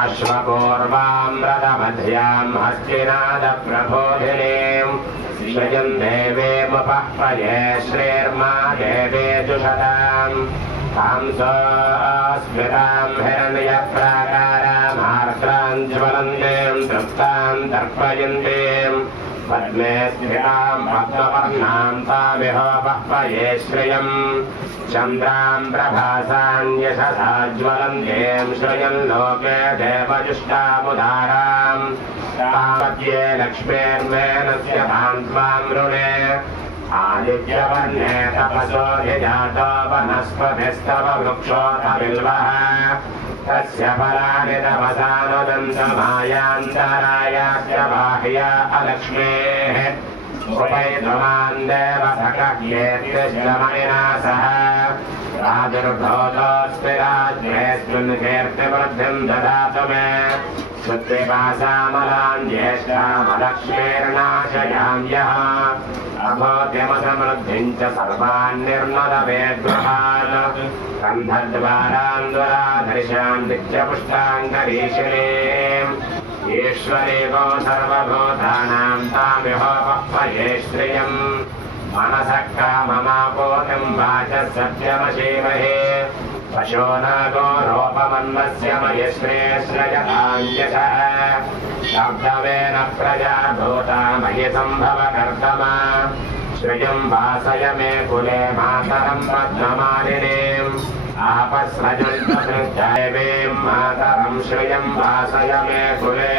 अश्वपूर्वामृतमध्याम् हस्तिनादप्रबोधिनीम् श्रियम् देवीमुपह्वये श्रीर्मा देवी जुषताम् हंसोऽस्मिताम् हिरण्यप्राकारामार्द्राम् ज्वलन्तीम् तृप्ताम् तर्पयन्तीम् पद्मे स्थिताम् पद्मवर्णाम् तामिहोपह्वये श्रियम् चन्द्राम् प्रभासाम् यशसा ज्वलन्तीम् श्रियम् लोके देवजुष्टामुदाराम् तावद्ये लक्ष्मीर्मेनस्य भान्त्वाम् ऋणे आदित्यवर्णे तपसो ह्यजातो वनस्पतिस्तव वृक्षोऽथ बिल्वः तस्य फलानि तपसानुदन्तमायान्तरायास्य बाह्या अलक्ष्मेः उपैतुमान् देवसखह्येत्यश्रमणिना सह राजुर्भूतोऽस्मि राज्ञेऽस्मिन् कीर्तिवृद्धिम् ददातु मे श्रुत्विपासामलान् ज्येष्ठामलक्ष्मीर्नाशयाम्यः अभूतिमसमृद्धिम् च सर्वान् निर्मलवेद्गृहान् कन्धद्वारान् दुराधर्षान् नित्यपुष्टाङ्गरीशिनीम् ईश्वरीको सर्वभूतानाम् तामिहोपह्वये श्रियम् मनसः काममापोतिम् वाचः सत्यमशीमहे पशूनागो रूपमन्वस्य मयि श्रेयश्रयताञ्जसः शब्दवेन प्रजा भूता मयि सम्भवकर्तमा श्रियम् वासय मे कुले मातरम् पद्ममालिनीम् आपस्रजन्तदेवीम् मातरम् श्रियम् वासय मे कुले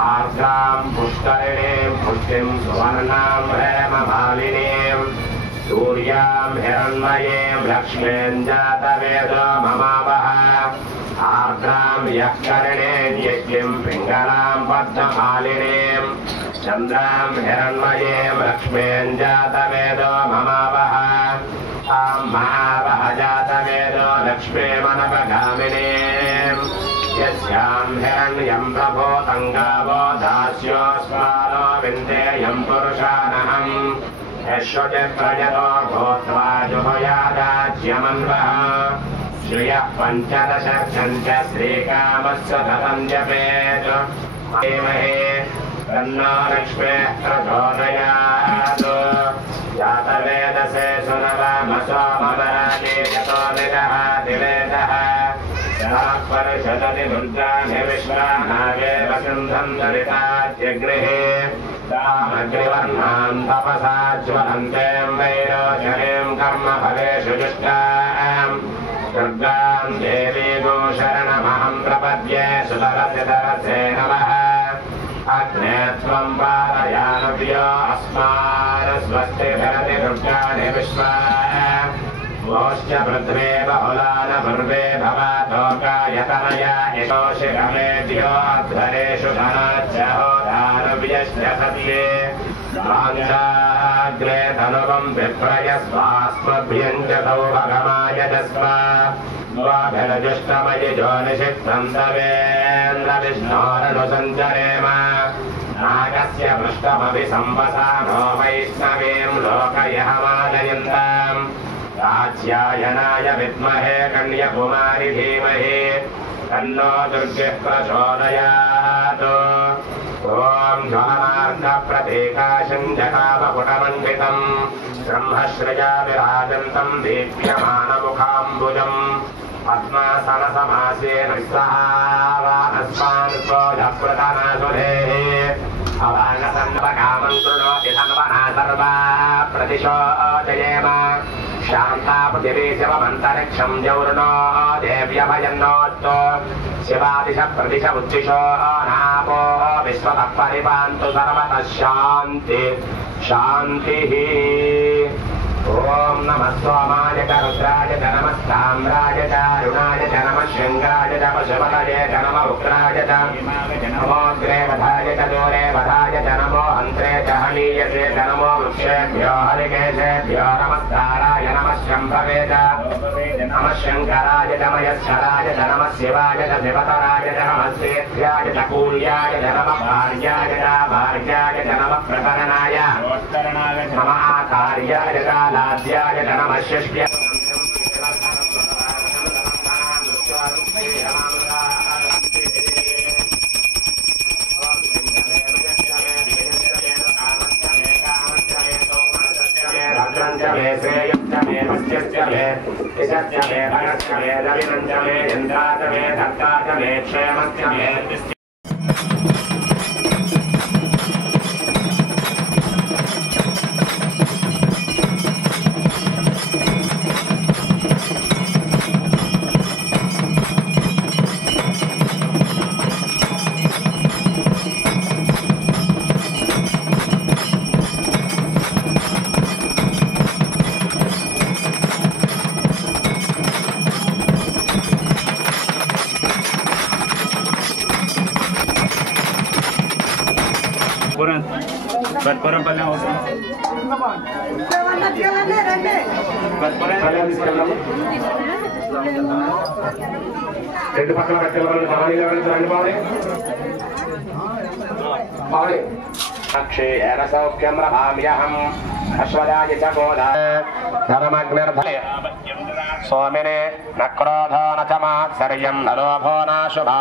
आर्द्राम् पुष्करिणीम् पुष्टिम् सुवर्णाम् हेममालिनीम् सूर्याम् हिरण्मयीम् लक्ष्मीम् जातवेदो ममावः आर्द्राम् यःकरिणीम् यज्ञिम् पिङ्गलाम् पद्ममालिनीम् चन्द्राम् हिरण्मयीम् लक्ष्मीम् जातवेदो ममावः ताम् महावः जातवेदो लक्ष्मीमनपगामिनीम् यस्याम् हिरण्यम् प्रभूतम् गावो दास्योऽस्मानो विन्देयम् पुरुषानहम् यशोचिप्रजतो भूत्वा जुहुयादाज्यमन्वः श्रियः पञ्चदशर्षम् च श्रीकामस्य ततम् जपेत् धीमहि तन्नो लक्ष्मीः प्रचोदयात् जातवेदसे सुनवामसो ममराजे यतो निदः दिवेदः परिषदति दुर्गानि विश्वानागे वसुन्धम् दलिताद्यगृहे तामग्निवर्णाम् तपसा ज्वलन्तीम् वैरोचनीम् कर्मफलेषु जुष्टाम् दुर्गाम् देवीगो शरणमहम् प्रपद्ये सुतरसि तरसे नमः अग्ने त्वम् पारयानव्यो अस्मान् स्वस्तिभिरति दुर्गानि विश्वा मोश्च पृथ्वे बहुलान पूर्वे भवातोकायतनया यशोषिरमेभ्यो अध्वरेषु धनाच्च होदानव्यश्च सत्ये स्वाञ्चाग्रे तनुवम् विप्रयस्वास्मभ्यम् च सौभगमायजस्व स्वाभिरजुष्टमयि ज्योनिषित्तम् तवेन्द्रविष्णोरनुसञ्चरेम नागस्य पृष्ठमपि संवसानो वैष्णवीम् लोकयहमादयन्ताम् कात्यायनाय विद्महे कन्याकुमारी धीमहि तन्नो दुर्गः प्रचोदयात् ॐ ज्वालार्कप्रतीकाशम् जटावपुटमण्डितम् ब्रह्मश्रया विराजन्तम् दीप्यमानमुखाम्बुजम् पद्मासनसमासेन स्वानस्वानुस्वोधप्रतनासुधेः अवानसन्वकामम् कृणोति सन्वना सर्वा प्रतिशो जयेम शान्ता पृथिवी शिवमन्तरिक्षम् जौर्णो देव्यभयन्नोत्तो शिवादिश प्रदिश उच्चिशो नापो विश्वतः परिपान्तु सर्वतः शान्ति शान्तिः ॐ नमः सोमाय च रुद्राय च नमः साम्राय च अरुणाय च नमः शृङ्गाय च पशुपतये च नमः उग्राय च नमोऽग्रे वधाय च दूरे वधाय च नमो हन्त्रे च हनीयसे च नमो वृक्षेभ्यो हरिकेशेभ्यो नमस्काराय नमः शम्भवे च नमः शङ्कराय च मयस्कराय च नमः शिवाय च शिवतराय च नमः सेभ्याय च कूल्याय च नमः भार्याय च भार्याय च नमः प्रकरणाय नमः आचार्याय च लाद्याय च नमः शिष्याय च मे यशश्च मे भगश्च मे दविनञ्च मे यन्त्राच मे धर्ताच मे क्षेमश्च मे Berpuram paling awesome. రెండు పక్కల కట్టెల అక్షేర సౌఖ్యం రభామ్యహం అశ్వదాయ చ గోదా ధర్మగ్నిర్ధయ సోమినే న క్రోధో న చ మాత్సర్యం న లోభో న శుభా